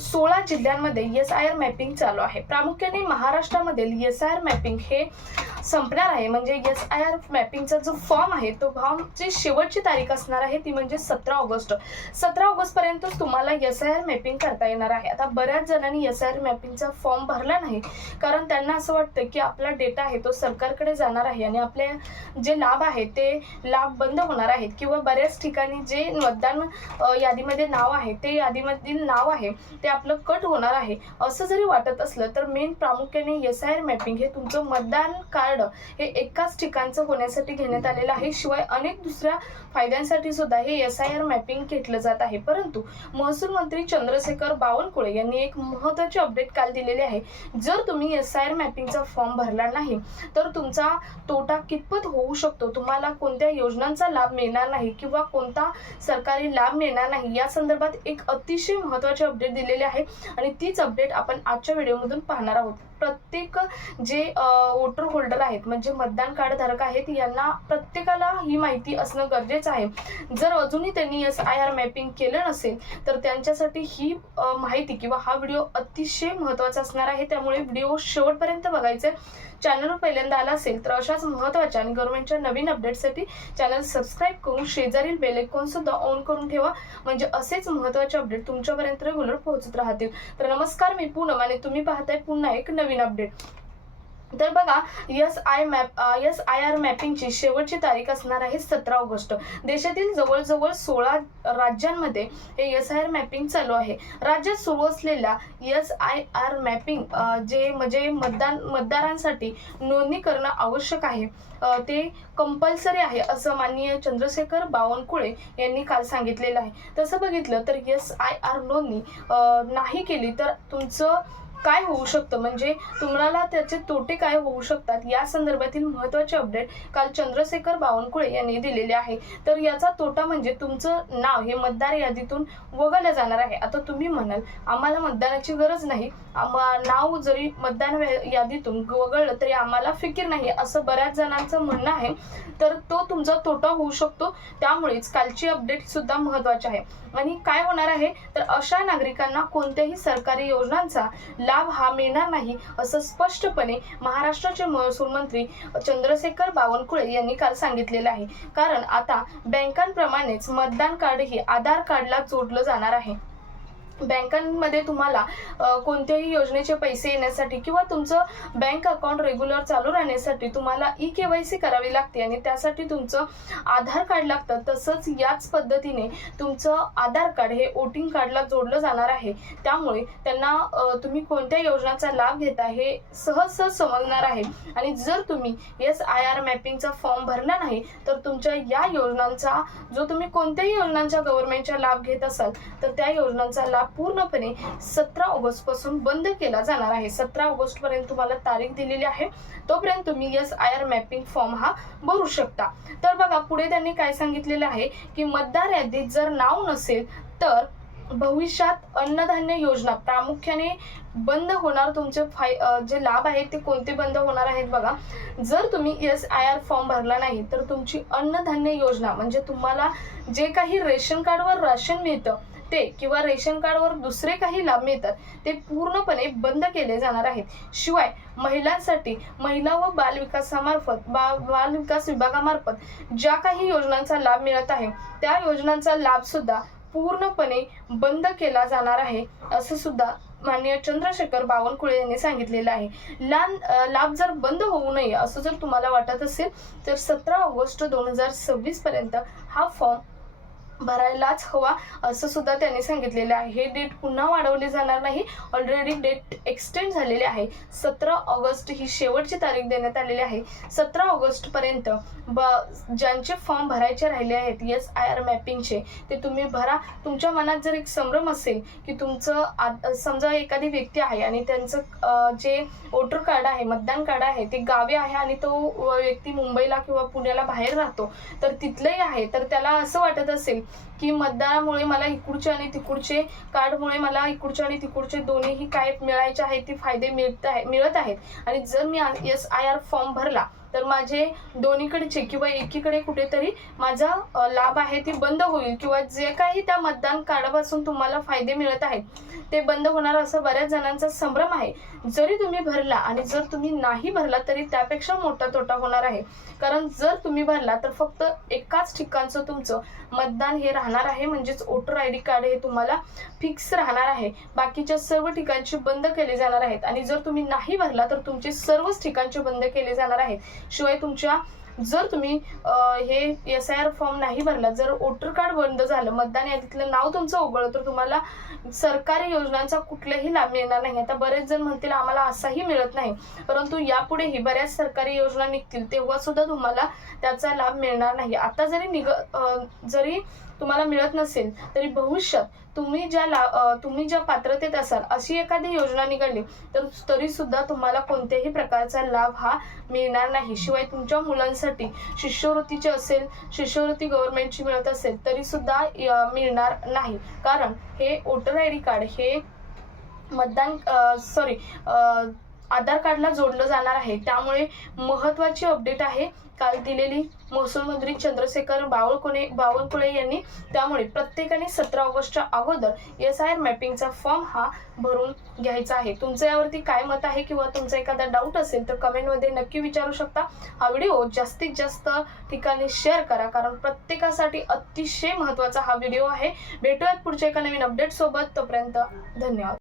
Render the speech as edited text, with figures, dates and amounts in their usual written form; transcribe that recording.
16 जिल्ह्यांमध्ये SIR mapping चालू आहे। प्रामुख्याने महाराष्ट्रामधील SIR मॅपिंग हे संपणार आहे। म्हणजे SIR मॅपिंगचा जो फॉर्म आहे तो फॉर्मची शेवटची तारीख असणार आहे ती म्हणजे 17 ऑगस्ट। 17 ऑगस्ट पर्यंत तुम्हाला SIR मॅपिंग करता येणार आहे। आता बऱ्याच जणांनी SIR मॅपिंगचा फॉर्म भरला नाही, कारण त्यांना असं वाटतं की आपला डेटा आहे तो सरकारकडे जाणार आहे आणि आपले जे लाभ आहे ते लाभ बंद होणार आहेत, किंवा बऱ्याच ठिकाणी जे मतदान यादीमध्ये नाव आहे ते यादीमधील नाव आहे ते आपलं कट होणार आहे, असं जरी वाटत असलं तर मेन प्रामुख्याने SIR मॅपिंग हे तुमचं मतदान कार्ड हे एकाच ठिकाणचं होण्यासाठी घेण्यात आलेलं आहे। शिवाय अनेक दुसऱ्या फायद्यांसाठी सुद्धा हे SIR मॅपिंग घेतलं जात आहे। परंतु महसूल मंत्री चंद्रशेखर बावनकुळे यांनी एक महत्त्वाची अपडेट काल दिलेली आहे। जर तुम्ही SIR मॅपिंगचा फॉर्म भरला नाही तर तुमचा तोटा कितपत होऊ शकतो, तुम्हाला कोणत्या योजनांचा लाभ मिळणार नाही किंवा कोणता सरकारी लाभ मिळणार नाही, या संदर्भात एक अतिशय महत्त्वाची अपडेट दिलेली आहे आणि तीच अपडेट आपण आजच्या व्हिडिओमधून पाहणार आहोत। प्रत्येक जे वोटर होल्डर आहेत म्हणजे मतदान कार्ड धारक आहेत यांना प्रत्येकाला ही माहिती असणं गरजेचं आहे। जर अजूनही त्यांनी SIR मॅपिंग केलं नसेल तर त्यांच्यासाठी ही माहिती किंवा हा व्हिडिओ अतिशय महत्त्वाचा असणार आहे, त्यामुळे व्हिडिओ शेवटपर्यंत बघायचा आहे। चॅनलवर पहिल्यांदा आला असेल तर अशाच महत्त्वाच्या आणि गव्हर्नमेंटच्या नवीन अपडेट्ससाठी चॅनल सबस्क्राईब करून शेजारील बेल आयकॉन सुद्धा ऑन करून ठेवा, म्हणजे असेच महत्त्वाचे अपडेट तुमच्यापर्यंत रेग्युलर पोहोचत राहतील। तर नमस्कार, मी पूनम आणि तुम्ही पाहताय पुन्हा एक नवीन अपडेट। तर बघा, SIR मॅपिंगची शेवटची तारीख असणार आहे 17 ऑगस्ट। देशातील जवळजवळ 16 राज्यांमध्ये हे SIR मॅपिंग चालू आहे। राज्यात सुरू असलेल्या SIR मॅपिंग जे म्हणजे मतदारांसाठी नोंदणी करणं आवश्यक आहे, ते कंपल्सरी आहे असं माननीय चंद्रशेखर बावनकुळे यांनी काल सांगितलेलं आहे। तसं बघितलं तर SIR नोंदणी नाही केली तर तुमचं काय होऊ शकतं, म्हणजे तुम्हाला त्याचे तोटे काय होऊ शकतात, या संदर्भातील महत्त्वाचे अपडेट काल चंद्रशेखर बावनकुळे यांनी दिलेले आहे। तर याचा तोटा म्हणजे तुमचं नाव हे मतदार यादीतून वगळलं जाणार आहे। आता तुम्ही म्हणाल आम्हाला मतदानाची गरज नाही, नाव जरी मतदान यादीतून वगळलं तरी आम्हाला फिकीर नाही, असं बऱ्याच जणांचं म्हणणं आहे। तर तो तुमचा तोटा होऊ शकतो, त्यामुळेच कालची अपडेट सुद्धा महत्त्वाची आहे। आणि काय होणार आहे तर अशा नागरिकांना कोणत्याही सरकारी योजनांचा लाभ हा मिळणार नाही, असं स्पष्टपणे महाराष्ट्राचे महसूल मंत्री चंद्रशेखर बावनकुळे यांनी काल सांगितलेलं आहे। कारण आता बँकांप्रमाणेच मतदान कार्डही आधार कार्डला जोडलं जाणार आहे। बँकांमध्ये तुम्हाला कोणत्याही योजनेचे पैसे येण्यासाठी किंवा तुमचं बँक अकाउंट रेग्युलर चालू राहण्यासाठी तुम्हाला eKYC करावी लागते आणि त्यासाठी तुमचं आधार कार्ड लागतं। तसंच याच पद्धतीने तुमचं आधार कार्ड हे वोटिंग कार्डला जोडलं जाणार आहे, त्यामुळे त्यांना तुम्ही कोणत्या योजनांचा लाभ घेता हे सहज समजणार आहे। आणि जर तुम्ही SIR मॅपिंगचा फॉर्म भरला नाही तर तुमच्या या योजनांचा जो तुम्ही कोणत्याही योजनांचा गव्हर्नमेंटचा लाभ घेत असाल तर त्या योजनांचा लाभ पूर्णपणे 17 ऑगस्ट पासून बंद केला जाणार आहे। 17 ऑगस्ट पर्यंत तुम्हाला तारीख दिलेली आहे, तोपर्यंत तुम्ही SIR मॅपिंग फॉर्म हा भरू शकता। तर बघा, पुढे त्यांनी काय सांगितलेलं आहे की मतदार यादीत जर नाव नसेल तर भविष्यात अन्नधान्य योजना प्रामुख्याने बंद होणार। तुमचे जे लाभ आहेत ते कोणते बंद होणार आहेत बघा, जर तुम्ही SIR फॉर्म भरला नाही तर तुमची अन्नधान्य योजना म्हणजे तुम्हाला जे काही रेशन कार्डवर राशन मिळतं ते किंवा रेशन कार्डवर दुसरे काही लाभ मिळतात ते पूर्णपणे बंद केले जाणार आहेत। शिवाय महिलांसाठी महिला व बाल विकास विभागामार्फत ज्या काही योजनांचा लाभ मिळत आहे त्या योजनांचा लाभ सुद्धा पूर्णपणे बंद केला जाणार आहे, असं सुद्धा माननीय चंद्रशेखर बावनकुळे यांनी सांगितलेलं आहे। लाभ जर बंद होऊ नये असं जर तुम्हाला वाटत असेल तर 17 ऑगस्ट 2026 पर्यंत हा फॉर्म भरायलाच हवा, असं सुद्धा त्यांनी सांगितलेलं आहे। हे डेट पुन्हा वाढवली जाणार नाही, ऑलरेडी डेट एक्सटेंड झालेली आहे। 17 ऑगस्ट ही शेवटची तारीख देण्यात आलेली आहे। 17 ऑगस्ट पर्यंत ज्यांचे फॉर्म भरायचे राहिले आहेत SIR मॅपिंगचे ते तुम्ही भरा। तुमच्या मनात जर एक संभ्रम असेल की तुमचं समजा एखादी व्यक्ती आहे आणि त्यांचं जे वोटर कार्ड आहे मतदान कार्ड आहे ते गावी आहे आणि तो व्यक्ती मुंबईला किंवा पुण्याला बाहेर राहतो तर तिथलंही आहे, तर त्याला असं वाटत असेल की मतदानामुळे मला इकडचे आणि तिकडचे कार्डमुळे मला इकडचे आणि तिकडचे दोन्हीही काय मिळायचे आहेत ते फायदे मिळत आहेत आणि जर मी SIR फॉर्म भरला तर माझे दोन्हीकडचे किंवा एकीकडे कुठेतरी माझा लाभ आहे ती बंद होईल किंवा जे काही त्या मतदान कार्डापासून तुम्हाला फायदे मिळत आहेत ते बंद होणार असं बऱ्याच जणांचा संभ्रम आहे. जरी तुम्ही भरला आणि जर तुम्ही नाही भरला तरी त्यापेक्षा मोठा तोटा होणार आहे. कारण जर तुम्ही भरला तर फक्त एकाच ठिकाणचं तुमचं मतदान हे राहणार आहे, म्हणजेच वोटर ID कार्ड हे तुम्हाला फिक्स राहणार आहे. बाकीच्या सर्व ठिकाणचे बंद केले जाणार आहेत. आणि जर तुम्ही नाही भरला तर तुमचे सर्वच ठिकाणचे बंद केले जाणार आहेत. शिवाय तुमच्या जर तुम्ही हे SIR फॉर्म नाही भरला, जर वोटर कार्ड बंद झालं, मतदान यादीतलं नाव तुमचं उघडलं, तर तुम्हाला सरकारी योजनांचा कुठलाही लाभ मिळणार नाही. आता बरेच जण म्हणतील आम्हाला असाही मिळत नाही, परंतु यापुढेही बऱ्याच सरकारी योजना निघतील तेव्हा सुद्धा तुम्हाला त्याचा लाभ मिळणार नाही. आता जरी तुम्हाला मिळत नसेल तरी भविष्यात तुम्ही ज्या पात्रतेत असाल अशी एखादी योजना निघाली तर तरी सुद्धा तुम्हाला कोणत्याही प्रकारचा लाभ हा मिळणार नाही. शिवाय तुमच्या मुलांसाठी शिष्यवृत्तीची असेल, शिष्यवृत्ती गव्हर्नमेंटची मिळत असेल तरी सुद्धा मिळणार नाही. कारण हे वोटर ID कार्ड हे आधार कार्डला जोडलं जाणार आहे. त्यामुळे महत्त्वाची अपडेट आहे काल दिलेली महसूल मंत्री चंद्रशेखर बावनकुळे यांनी. त्यामुळे प्रत्येकाने 17 ऑगस्टच्या अगोदर SIR मॅपिंगचा फॉर्म हा भरून घ्यायचा आहे. तुमचं यावरती काय मत आहे किंवा तुमचा एखादा डाऊट असेल तर कमेंटमध्ये नक्की विचारू शकता. हा व्हिडिओ जास्तीत जास्त ठिकाणी शेअर करा, कारण प्रत्येकासाठी अतिशय महत्त्वाचा हा व्हिडिओ आहे. भेटूयात पुढच्या एका नवीन अपडेट सोबत. तोपर्यंत धन्यवाद.